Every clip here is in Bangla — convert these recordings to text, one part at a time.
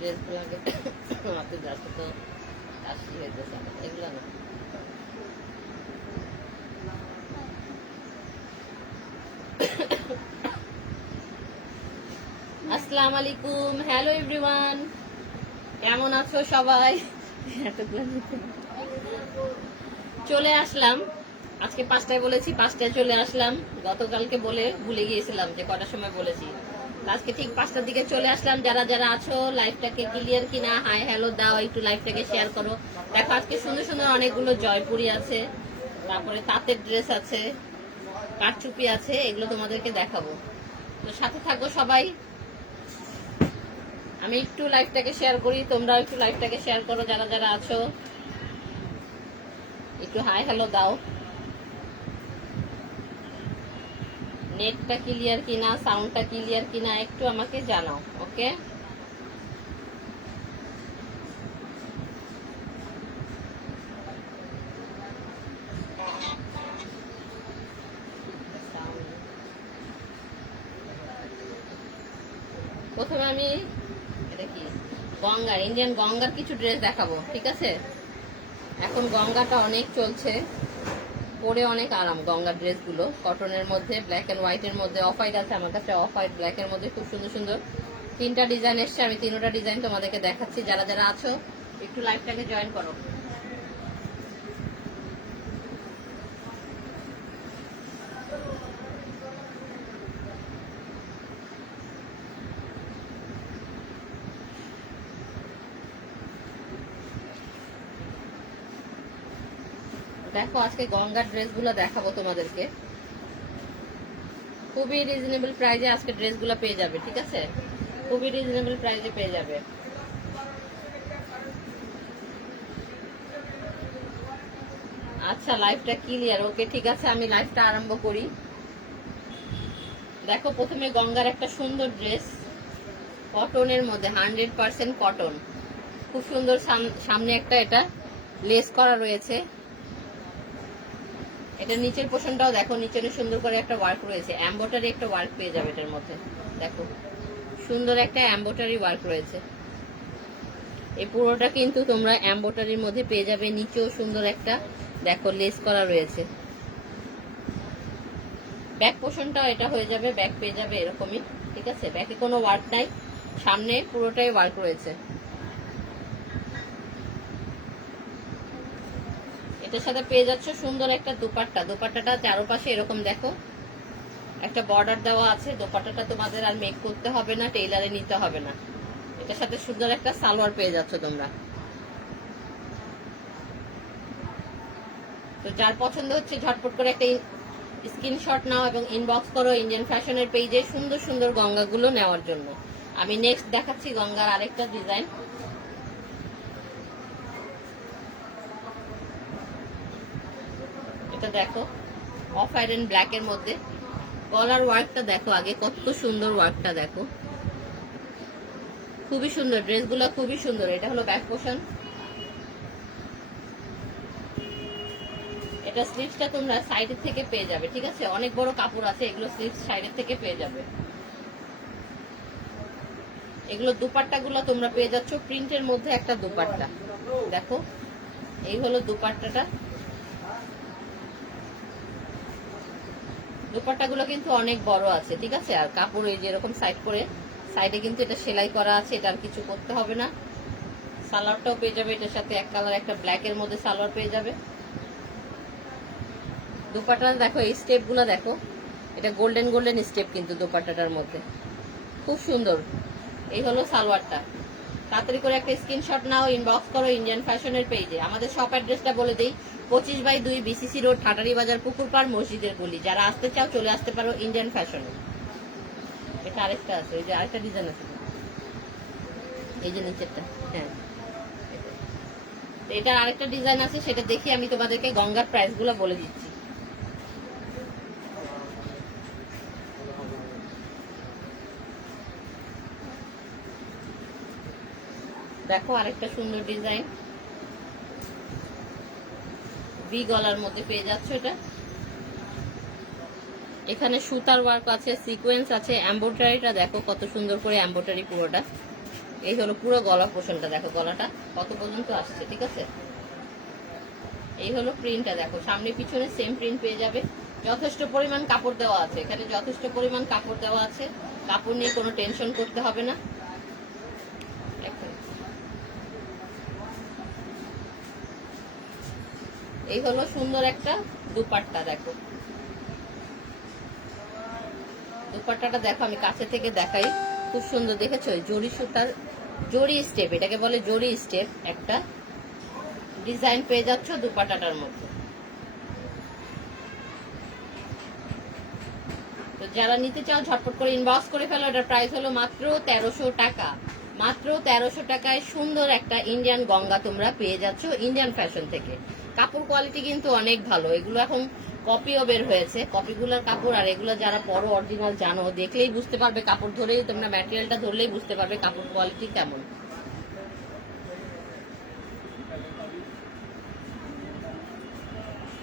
ড্রেসগুলো আগে হাতে যাচ্ছে তো কাশি হইতেছে। এগুলো না। আসসালামু আলাইকুম, হ্যালো এভরিওয়ান। কেমন আছো সবাই? চলে আসলাম। আজকে পাঁচটায় বলেছি, পাঁচটায় চলে আসলাম। গতকালকে বলে ভুলে গিয়েছিলাম যে কটার সময় বলেছি। আজকে ঠিক পাঁচটার দিকে চলে আসলাম। যারা যারা আছো লাইফটাকে ক্লিয়ার কিনা হাই হ্যালো দাও, একটু লাইফটাকে শেয়ার করো। দেখো, আজকে সুন্দর সুন্দর অনেকগুলো জয়পুরি আছে, তারপরে তাঁতের ড্রেস আছে কাঠচুপি আছে, এগুলো তোমাদেরকে দেখাবো। তো সাথে থাকো সবাই। আমি একটু লাইফটাকে শেয়ার করি, তোমরাও একটু লাইফটাকে শেয়ার করো, যারা যারা আছো। একটু হাই হ্যালো দাও। নেটটা ক্লিয়ার কিনা সাউন্ডটা ক্লিয়ার কিনা একটু আমাকে জানাও ওকে প্রথমে আমি কি? গঙ্গার ইন্ডিয়ান গঙ্গার কিছু ড্রেস দেখাবো, ঠিক আছে? এখন গঙ্গাটা অনেক চলছে। পরে অনেক আরাম গঙ্গার ড্রেসগুলো কটনের মধ্যে ব্ল্যাক অ্যান্ড হোয়াইটের মধ্যে অফ হোয়াইট আছে আমার কাছে অফ হোয়াইট ব্ল্যাকের মধ্যে খুব সুন্দর সুন্দর। তিনটা ডিজাইন এসছে, আমি তিনটা ডিজাইন তোমাদেরকে দেখাচ্ছি। যারা যারা আছো, একটু লাইভটাকে জয়েন করো। দেখো, আজকে গঙ্গার ড্রেসগুলো দেখাবো তোমাদেরকে। খুবই রিজনেবল প্রাইজে আজকে ড্রেসগুলো পেয়ে যাবে, ঠিক আছে? খুবই রিজনেবল প্রাইজে পেয়ে যাবে। আচ্ছা লাইফটা ক্লিয়ার ওকে ঠিক আছে, আমি লাইফটা আরম্ভ করি। দেখো, প্রথমে গঙ্গার একটা সুন্দর ড্রেস কটনের মধ্যে হান্ড্রেড পার্সেন্ট কটন খুব সুন্দর সাম- সামনে একটা এটা লেস করা রয়েছে। এটা নিচের পোর্শনটাও দেখো নিচের সুন্দর করে একটা ওয়ার্ক রয়েছে। এম্বোটারি একটা ওয়ার্ক পেয়ে যাবে এটার মধ্যে। দেখো, সুন্দর একটা এম্বোটারি ওয়ার্ক রয়েছে। এই পুরোটা কিন্তু তোমরা এম্বোটারির মধ্যে পেয়ে যাবে। নিচেও সুন্দর একটা, দেখো লেস করা রয়েছে। ব্যাক পোর্শনটাও এটা হয়ে যাবে ব্যাক পেয়ে যাবে এরকমই, ঠিক আছে? ব্যাকে কোনো ওয়ার্ক নাই, সামনে পুরোটাই ওয়ার্ক রয়েছে। এটার সাথে পেয়ে যাচ্ছ সুন্দর একটা দুপাট্টা। দুপাট্টাটা চারপাশে এরকম দেখো। একটা বর্ডার দেওয়া আছে। দোপাট্টাটা তোমাদের আর মেক করতে হবে না টেইলারে নিতে হবে না। এটার সাথে সুন্দর একটা সালোয়ার পেয়ে যাচ্ছ তোমরা। তো যার পছন্দ হচ্ছে ঝটপট করে একটা স্ক্রিনশট নাও এবং ইনবক্স করো ইন্ডিয়ান ফ্যাশনের পেজে সুন্দর সুন্দর গঙ্গাগুলো নেওয়ার জন্য। আমি নেক্সট দেখাচ্ছি গঙ্গার আরেকটা ডিজাইন এটা দেখো। অফ আয়রন ব্ল্যাক এর মধ্যে। গলার ওয়ার্কটা দেখো আগে, কত সুন্দর ওয়ার্কটা দেখো। খুবই সুন্দর, ড্রেসগুলো খুবই সুন্দর। এটা হলো ব্যাক পোর্শন এটা স্লিভসটা তোমরা সাইডের থেকে পেয়ে যাবে, ঠিক আছে? অনেক বড় কাপড় আছে, এগুলো স্লিভস সাইডের থেকে পেয়ে যাবে। এগুলো দুপাট্টা গুলো তোমরা পেয়ে যাচ্ছ প্রিন্টের মধ্যে একটা দুপাট্টা। দেখো, এই হলো দুপাট্টাটা। দুপাট্টাগুলো কিন্তু অনেক বড় আছে, ঠিক আছে? আর কাপড় এই যে এরকম সাইড করে সাইডে কিন্তু এটা সেলাই করা আছে, এটা আর কিছু করতে হবে না। সালোয়ারটাও পেয়ে যাবে, এটার সাথে এক কালার একটা ব্ল্যাক এর মধ্যে সালোয়ার পেয়ে যাবে। দুপাট্টা দেখো, এই স্টেপগুলো দেখো, এটা গোল্ডেন গোল্ডেন স্টেপ কিন্তু দুপাট্টাটার মধ্যে। খুব সুন্দর। এই হলো সালোয়ারটা। তাড়াতাড়ি করে একটা স্ক্রিনশট নাও ইনবক্স করো ইন্ডিয়ান ফ্যাশনের পেজে আমাদের শপ অ্যাড্রেসটা বলে দিই, পঁচিশ বাই দুই বিসিসি রোড ঠাটারি বাজার পুকুরপাড় মসজিদের গলি যারা আসতে চাও, চলে আসতে পারো ইন্ডিয়ান ফ্যাশনে এটা আরেকটা আছে, এই যে আরেকটা ডিজাইন আছে। এই যে নিচেরটা হ্যাঁ। তো এটার আরেকটা ডিজাইন আছে, সেটা দেখি আমি তোমাদেরকে গঙ্গার প্রাইসগুলো বলে দিচ্ছি। দেখো আরেকটা সুন্দর ডিজাইন। ভি গলার মধ্যে পেয়ে যাচ্ছ এটা। এখানে সুতার ওয়ার্ক আছে সিকোয়েন্স আছে এম্ব্রয়ডারিটা দেখো কত সুন্দর করে এম্ব্রয়ডারি পুরোটা। এই হলো পুরো গলা পোষণটা দেখো গলাটা কত পর্যন্ত আসছে, ঠিক আছে? এই হলো প্রিন্টটা দেখো, সামনে পিছনে সেম প্রিন্ট পেয়ে যাবে। যথেষ্ট পরিমাণ কাপড় দেওয়া আছে, এখানে যথেষ্ট পরিমাণ কাপড় দেওয়া আছে। কাপড় নিয়ে কোনো টেনশন করতে হবে না দেখো। এই হলো সুন্দর একটা দুপাট্টা, দেখো। দুপাট্টাটা দেখো, আমি কাছে থেকে দেখাই। খুব সুন্দর দেখেছ? জরি সুতার জরি স্টেপ এটাকে বলে জরি স্টেপ একটা ডিজাইন পেয়ে যাচ্ছ দুপাট্টাটার মধ্যে। তো যারা নিতে চাও, ঝটপট করে ইনবক্স করে ফেলো। এটার প্রাইস হলো মাত্র তেরোশো টাকা। মাত্র তেরোশো টাকায় সুন্দর একটা ইন্ডিয়ান গঙ্গা তোমরা পেয়ে যাচ্ছ ইন্ডিয়ান ফ্যাশন থেকে। কাপড় কোয়ালিটি কিন্তু অনেক ভালো। এগুলো এখন কপিও বের হয়েছে। কপিগুলোর কাপড় আর এগুলো যারা পরো অরিজিনাল জানো, দেখলেই বুঝতে পারবে কাপড় ধরেই তোমরা ম্যাটেরিয়ালটা ধরলেই বুঝতে পারবে কাপড় কোয়ালিটি কেমন।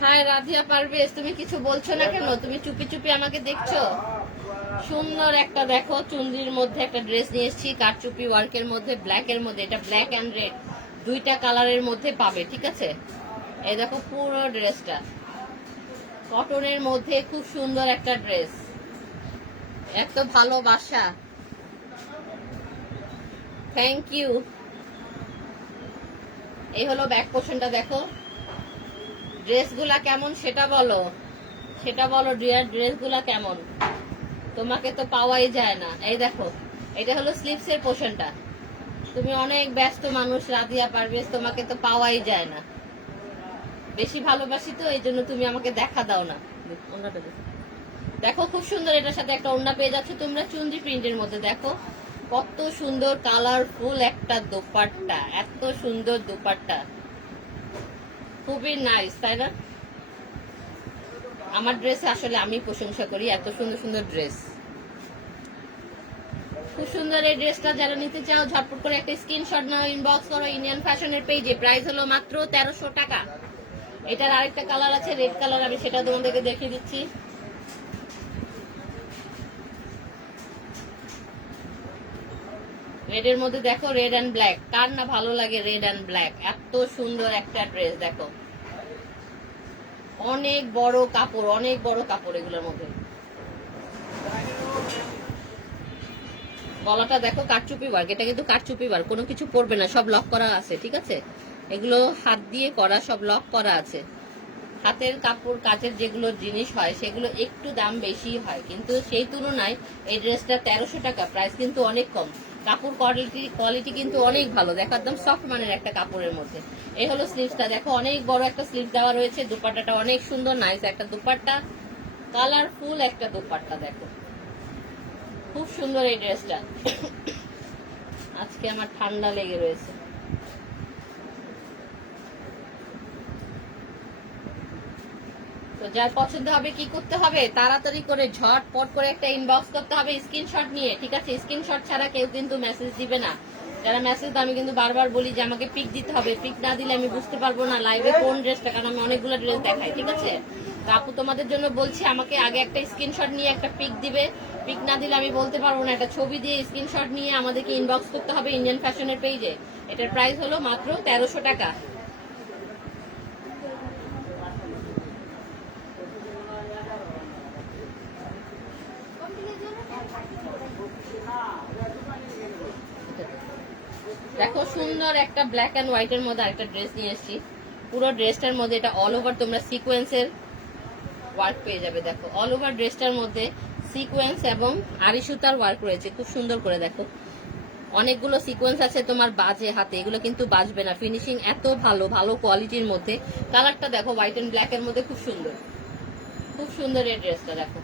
হাই রাধিয়া পারভেজ, তুমি কিছু বলছো না কেন? তুমি চুপি চুপি আমাকে দেখছ? সুন্দর একটা দেখো চুন্দির মধ্যে একটা ড্রেস নিয়ে এসেছি, কারচুপি ওয়ার্কের মধ্যে ব্ল্যাক এর মধ্যে, এটা ব্ল্যাক অ্যান্ড রেড দুইটা কালারের মধ্যে পাবে, ঠিক আছে? এই দেখো পুরো ড্রেসটা। কটনের মধ্যে খুব সুন্দর একটা ড্রেস। এত ভালোবাসা থ্যাংক ইউ এই হলো ব্যাক পোর্শনটা দেখো। ড্রেসগুলা কেমন সেটা বলো। সেটা বলো ডিয়ার ড্রেসগুলা কেমন? তোমাকে তো পাওয়াই যায় না। এই দেখো, এটা হলো স্লিপস এর পোর্শনটা তুমি অনেক ব্যস্ত মানুষ, রাধিয়া পারবেস তোমাকে তো পাওয়াই যায় না। বেশি ভালোবাসি তো, এই জন্য তুমি আমাকে দেখা দাও না। দেখো। খুব সুন্দর এটার সাথে একটা ওড়না পেয়ে যাচ্ছ তোমরা চুন্দি প্রিন্টের মধ্যে। দেখো, কত সুন্দর কালারফুল একটা দোপাট্টা, এত সুন্দর দোপাট্টা। খুবই নাইস তাই না? আমার ড্রেস আসলে আমি প্রশংসা করি, এত সুন্দর সুন্দর ড্রেস খুব সুন্দর এই ড্রেসটা যারা নিতে চাও, ঝটপট করে একটা স্ক্রিনশট নাও ইনবক্স করো ইন্ডিয়ান ফ্যাশনের পেজে প্রাইস হলো মাত্র তেরোশো টাকা। এটার আরেকটা কালার আছে রেড কালার, আমি সেটা তোমাদেরকে দেখিয়ে দিচ্ছি। রেড এর মধ্যে দেখো রেড অ্যান্ড ব্ল্যাক কার না ভালো লাগে রেড অ্যান্ড ব্ল্যাক এত সুন্দর একটা ড্রেস দেখো। অনেক বড় কাপড়, অনেক বড় কাপড় এগুলোর মধ্যে। গলাটা দেখো কারচুপি ওয়ার্ক এটা কিন্তু কারচুপি ওয়ার্ক কোনো কিছু পড়বে না, সব লক করা আছে, ঠিক আছে? এগুলো হাত দিয়ে করা, সব লক করা আছে। হাতের কাপড়, কাচের যেগুলো জিনিস হয়, সেগুলো একটু দাম বেশি হয়। কিন্তু সেই তুলনায় এই ড্রেসটা তেরোশো টাকা প্রাইস কিন্তু অনেক কম। কাপড় কোয়ালিটি কোয়ালিটি কিন্তু অনেক ভালো। দেখো, একদম সফট মানের একটা কাপড়ের মধ্যে। এই হলো স্লিভসটা দেখো, অনেক বড় একটা স্লিভ দেওয়া রয়েছে। দুপাট্টাটা অনেক সুন্দর নাইস একটা দুপাট্টা। কালারফুল একটা দুপাট্টা, দেখো। খুব সুন্দর এই ড্রেসটা। আজকে আমার ঠান্ডা লেগে রয়েছে। তো যার পছন্দ হবে কি করতে হবে, তাড়াতাড়ি করে ঝটপট করে একটা ইনবক্স করতে হবে স্ক্রিনশট নিয়ে। ঠিক আছে স্ক্রিনশট ছাড়া কেউ কিন্তু মেসেজ দিবে না। যারা মেসেজ আমি কিন্তু বারবার বলি যে আমাকে পিক দিতে হবে। পিক না দিলে আমি বুঝতে পারব না লাইভে কোন ড্রেসটা কারণ আমি অনেকগুলো ড্রেস দেখাই, ঠিক আছে? তো আপু তোমাদের জন্য বলছি, আমাকে আগে একটা স্ক্রিনশট নিয়ে একটা পিক দিবে। পিক না দিলে আমি বলতে পারব না। একটা ছবি দিয়ে স্ক্রিনশট নিয়ে আমাদেরকে ইনবক্স করতে হবে ইন্ডিয়ান ফ্যাশনের পেজে এটার প্রাইস হলো মাত্র তেরোশো টাকা। দেখো, সুন্দর একটা ব্ল্যাক অ্যান্ড হোয়াইটের মধ্যে আরেকটা ড্রেস নিয়ে এসেছি। পুরো ড্রেসটার মধ্যে এটা অল ওভার তোমরা সিকোয়েন্সের ওয়ার্ক পেয়ে যাবে, দেখো। অল ওভার ড্রেসটার মধ্যে সিকোয়েন্স এবং আড়ি সুতার ওয়ার্ক রয়েছে, খুব সুন্দর করে দেখো। অনেকগুলো সিকোয়েন্স আছে তোমার বাজে হাতে, এগুলো কিন্তু বাজবে না। ফিনিশিং এত ভালো ভালো কোয়ালিটির মধ্যে। কালারটা দেখো হোয়াইট এন্ড ব্ল্যাক এর মধ্যে খুব সুন্দর। খুব সুন্দর এই ড্রেসটা দেখো।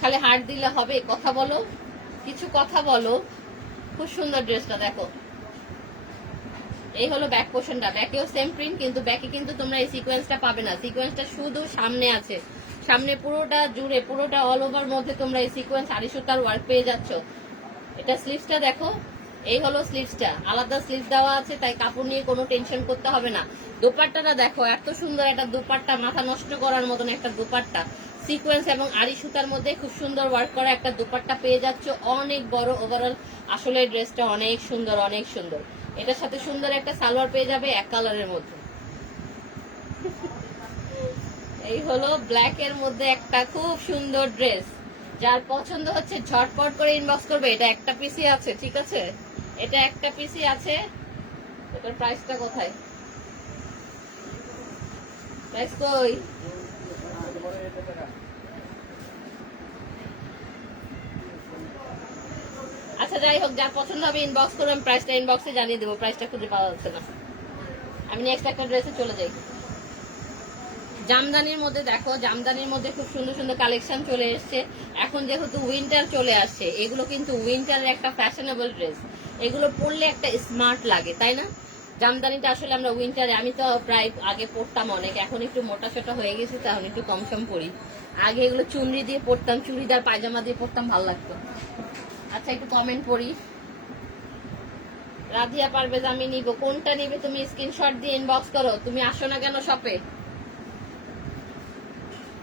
খালি হার্ট দিলে হবে, কথা বলো। কিছু কথা বলো। খুব সুন্দর ড্রেসটা দেখো। এই হলো ব্যাক পোর্শনটা ব্যাকেও সেম প্রিন্ট কিন্তু ব্যাকে কিন্তু তোমরা এই সিকোয়েন্সটা পাবে না। সিকোয়েন্সটা শুধু সামনে আছে। সামনে পুরোটা জুড়ে, পুরোটা অল ওভার মধ্যে তোমরা এই সিকোয়েন্স আড়ি সুতার ওয়ার্ক পেয়ে যাচ্ছ। এটা স্লিভসটা দেখো। এই হলো স্লিভসটা আলাদা স্লিভ দেওয়া আছে, তাই কাপড় নিয়ে কোনো টেনশন করতে হবে না। দোপাট্টাটা দেখো, এত সুন্দর একটা দোপাট্টা, মাথা নষ্ট করার মতন একটা দোপাট্টা। সিকোয়েন্স এবং আড়ি সুতার মধ্যে খুব সুন্দর ওয়ার্ক করা একটা দুপাট্টা পেয়ে যাচ্ছ। অনেক বড় ওভারঅল আসলে ড্রেসটা অনেক সুন্দর অনেক সুন্দর। এটার সাথে সুন্দর একটা সালোয়ার পেয়ে যাবে এক কালারের মধ্যে। এই হলো ব্ল্যাক এর মধ্যে একটা খুব সুন্দর ড্রেস যার পছন্দ হচ্ছে ঝটপট করে ইনবক্স করবে। এটা একটা পিসি আছে, ঠিক আছে? এটা একটা পিসি আছে। এটার প্রাইসটা কোথায়? প্রাইস কই আচ্ছা যাই হোক যার পছন্দ হবে ইনবক্স করবেন প্রাইসটা ইনবক্সে জানিয়ে দেবো প্রাইসটা খুঁজে পাওয়া যাচ্ছে না। আমি নেক্সট একটা ড্রেসে চলে যাই। জামদানির মধ্যে দেখো, জামদানির মধ্যে খুব সুন্দর সুন্দর কালেকশন চলে এসছে। এখন যেহেতু উইন্টার চলে আসছে, এগুলো কিন্তু উইন্টারের একটা ফ্যাশনেবল ড্রেস এগুলো পরলে একটা স্মার্ট লাগে, তাই না? জামদানিটা আসলে আমরা উইন্টারে আমি তো প্রায় আগে পরতাম অনেক, এখন একটু মোটা সোটা হয়ে গেছি তখন একটু কম সম পরি। আগে এগুলো চুনরি দিয়ে পরতাম, চুড়িদার, পায়জামা দিয়ে পরতাম, ভালো লাগতো। আচ্ছা একটু কমেন্ট পড়ি। রাধিয়া পারবে আমি নিব। কোনটা নিবে তুমি স্ক্রিনশট দিয়ে ইনবক্স করো। তুমি আসো না কেন শপে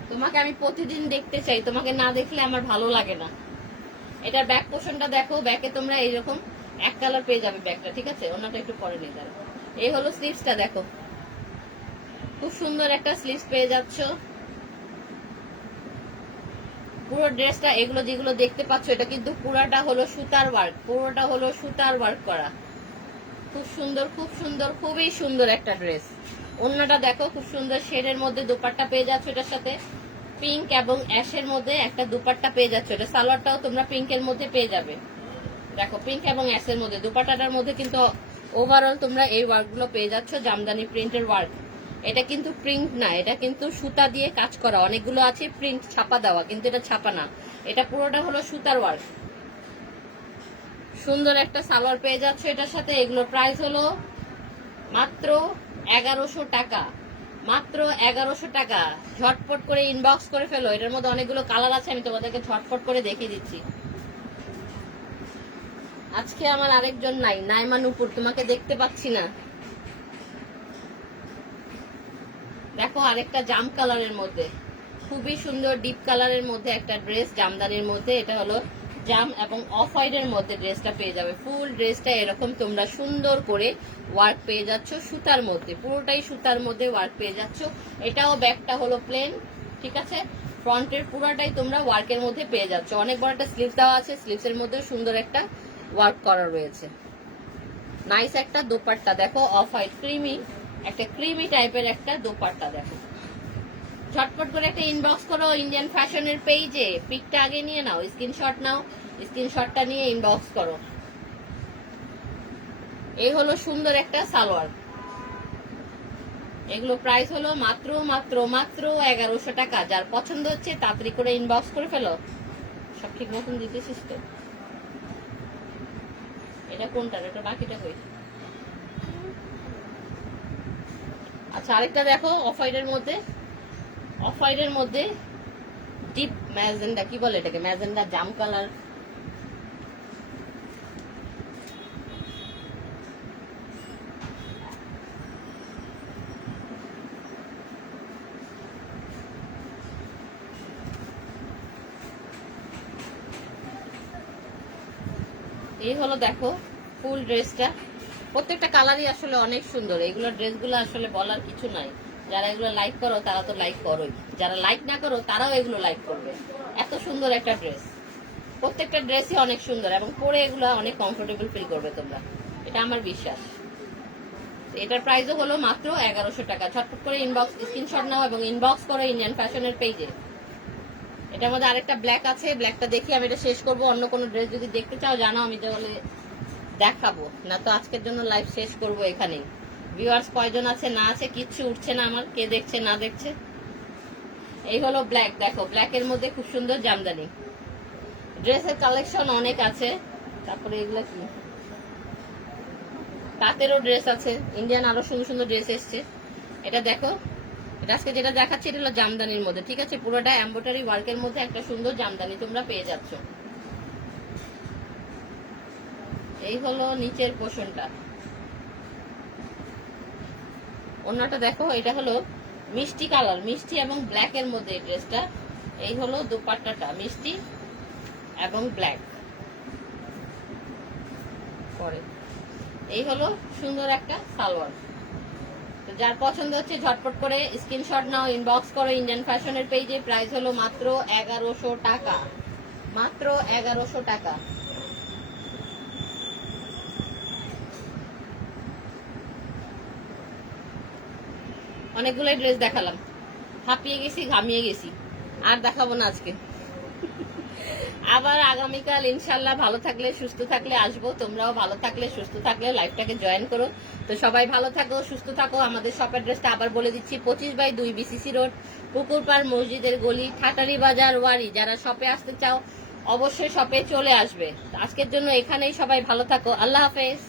তোমাকে আমি প্রতিদিন দেখতে চাই। তোমাকে না দেখলে আমার ভালো লাগে না। এটার ব্যাক পোর্শনটা দেখো। ব্যাকে তোমরা এইরকম এক কালার পেয়ে যাবে ব্যাগটা ঠিক আছে? ওনাটা একটু পরে নিয়ে যাবে। এই হলো স্লিভসটা দেখো। খুব সুন্দর একটা স্লিভস পেয়ে যাচ্ছ। পুরো ড্রেসটা এগুলো যেগুলো দেখতে পাচ্ছ, এটা কিন্তু পুরাটা হলো সুতার ওয়ার্ক পুরোটা হলো সুতার ওয়ার্ক করা। খুব সুন্দর খুব সুন্দর, খুবই সুন্দর একটা ড্রেস অন্যটা দেখো, খুব সুন্দর শেডের মধ্যে দুপাট্টা পেয়ে যাচ্ছ এটার সাথে। পিঙ্ক এবং অ্যাশের মধ্যে একটা দুপাট্টা পেয়ে যাচ্ছ। এটা সালোয়ারটাও তোমরা পিঙ্কের মধ্যে পেয়ে যাবে। দেখো পিঙ্ক এবং অ্যাশের মধ্যে, দুপাট্টাটার মধ্যে কিন্তু ওভারঅল তোমরা এই ওয়ার্কগুলো পেয়ে যাচ্ছ, জামদানি প্রিন্টের ওয়ার্ক এটা কিন্তু প্রিন্ট না, এটা কিন্তু সুতা দিয়ে কাজ করা। অনেকগুলো আছে প্রিন্ট ছাপা দেওয়া, কিন্তু এটা ছাপা না। এটা পুরোটা হলো সুতার ওয়ার্ক সুন্দর একটা সালোয়ার পেয়ে যাচ্ছ এটার সাথে। এগুলোর প্রাইস হলো মাত্র এগারোশো টাকা। মাত্র এগারোশো টাকা। ঝটপট করে ইনবক্স করে ফেলো। এটার মধ্যে অনেকগুলো কালার আছে, আমি তোমাদেরকে ঝটপট করে দেখিয়ে দিচ্ছি। আজকে আমার আরেকজন নাই, নাইমা নুপুর। তোমাকে দেখতে পাচ্ছি না। দেখো আরেকটা জাম কালারের মধ্যে। খুবই সুন্দর ডিপ কালারের মধ্যে একটা ড্রেস, জামদানির মধ্যে। এটা হলো জাম এবং অফ হোয়াইটের মধ্যে ড্রেসটা পেয়ে যাবে। ফুল ড্রেসটা এরকম তোমরা সুন্দর করে ওয়ার্ক পেয়ে যাচ্ছ সুতার মধ্যে। পুরোটাই সুতার মধ্যে ওয়ার্ক পেয়ে যাচ্ছ। এটাও ব্যাগটা হলো প্লেন, ঠিক আছে? ফ্রন্টের পুরোটাই তোমরা ওয়ার্কের মধ্যে পেয়ে যাচ্ছ। অনেক বড় একটা স্লিভ দেওয়া আছে স্লিভসের মধ্যে সুন্দর একটা ওয়ার্ক করা রয়েছে। নাইস একটা দোপাট্টা, দেখো অফ হোয়াইট ক্রিমি। একটা ক্রিমি টাইপের একটা দোপাট্টা দেখো। ঝটপট করে একটা ইনবক্স করো ইন্ডিয়ান ফ্যাশনের পেজে পিকটা আগে নিয়ে নাও স্ক্রিনশট নাও স্ক্রিনশটটা নিয়ে ইনবক্স করো। এই হলো সুন্দর একটা সালোয়ার। এগুলো প্রাইস হলো মাত্র মাত্র মাত্র এগারোশো টাকা। যার পছন্দ হচ্ছে তাড়াতাড়ি করে ইনবক্স করে ফেলো। সব ঠিক মতন দিতেছিস তো? এটা কোনটার? এটা বাকিটা কই? আচ্ছা আরেকটা দেখো অফ হোয়াইটের মধ্যে। অফ হোয়াইটের মধ্যে ডিপ ম্যাজেন্ডা কি বলে এটাকে? ম্যাজেন্ডা জাম কালার এই হলো দেখো ফুল ড্রেসটা। প্রত্যেকটা কালারই আসলে অনেক সুন্দর। এগুলো ড্রেসগুলো আসলে বলার কিছু নাই। যারা এগুলো লাইক করো, তারা তো লাইক করোই। যারা লাইক না করো, তারাও এগুলো লাইক করবে। এত সুন্দর একটা ড্রেস প্রত্যেকটা ড্রেসই অনেক সুন্দর এবং পরে এগুলো অনেক কমফোর্টেবল ফিল করবে তোমরা। এটা আমার বিশ্বাস। এটার প্রাইসও হলো মাত্র এগারোশো টাকা। ঝটপট করে ইনবক্স স্ক্রিনশট নাও এবং ইনবক্স করো ইন্ডিয়ান ফ্যাশনের পেজে এটার মধ্যে আরেকটা ব্ল্যাক আছে। ব্ল্যাকটা দেখি আমি এটা শেষ করব। অন্য কোনো ড্রেস যদি দেখতে চাও, জানাও। আমি তাহলে দেখাবো। না তো আজকের জন্য লাইভ শেষ করব এখানেই। ভিউয়ার্স কয়জন আছে, না আছে, কিচ্ছু উঠছে না আমার। কে দেখছে, না দেখছে? এই হলো ব্ল্যাক দেখো। ব্ল্যাক এর মধ্যে খুব সুন্দর জামদানি। ড্রেসের কালেকশন অনেক আছে। তারপরে এগুলো কি? তাঁতেরও ড্রেস আছে। ইন্ডিয়ান আরও সুন্দর সুন্দর ড্রেস এসছে। এটা দেখো। এটা আজকে যেটা দেখাচ্ছি, এটা হলো জামদানির মধ্যে। ঠিক আছে? পুরোটা এম্বোটারি ওয়ার্কের মধ্যে একটা সুন্দর জামদানি তোমরা পেয়ে যাচ্ছ। এই হলো নিচের পোষণটা। অন্যটা দেখো, এটা হলো মিষ্টি কালার, মিষ্টি এবং ব্ল্যাক এর মধ্যে এই ড্রেসটা এই হলো দুপাট্টাটা, মিষ্টি এবং ব্ল্যাক পরে। এই হলো সুন্দর একটা সালোয়ার। তো যার পছন্দ হচ্ছে ঝটপট করে স্ক্রিনশট নাও ইনবক্স করো ইন্ডিয়ান ফ্যাশনের পেজে প্রাইস হলো মাত্র এগারোশো টাকা, মাত্র এগারোশো টাকা। অনেকগুলোই ড্রেস দেখালাম। হাঁপিয়ে গেছি, ঘামিয়ে গেছি। আর দেখাবো না আজকে। আবার আগামীকাল ইনশাল্লাহ ভালো থাকলে, সুস্থ থাকলে আসব। তোমরাও ভালো থাকলে, সুস্থ থাকলে লাইফটাকে জয়েন করো। তো সবাই ভালো থাকো, সুস্থ থাকো। আমাদের শপ অ্যাড্রেসটা আবার বলে দিচ্ছি, পঁচিশ বাই দুই বিসিসি রোড পুকুরপাড় মসজিদের গলি, ঠাটারি বাজার, ওয়ারি। যারা শপে আসতে চাও, অবশ্যই শপে চলে আসবে। আজকের জন্য এখানেই সবাই ভালো থাকো। আল্লাহ হাফেজ।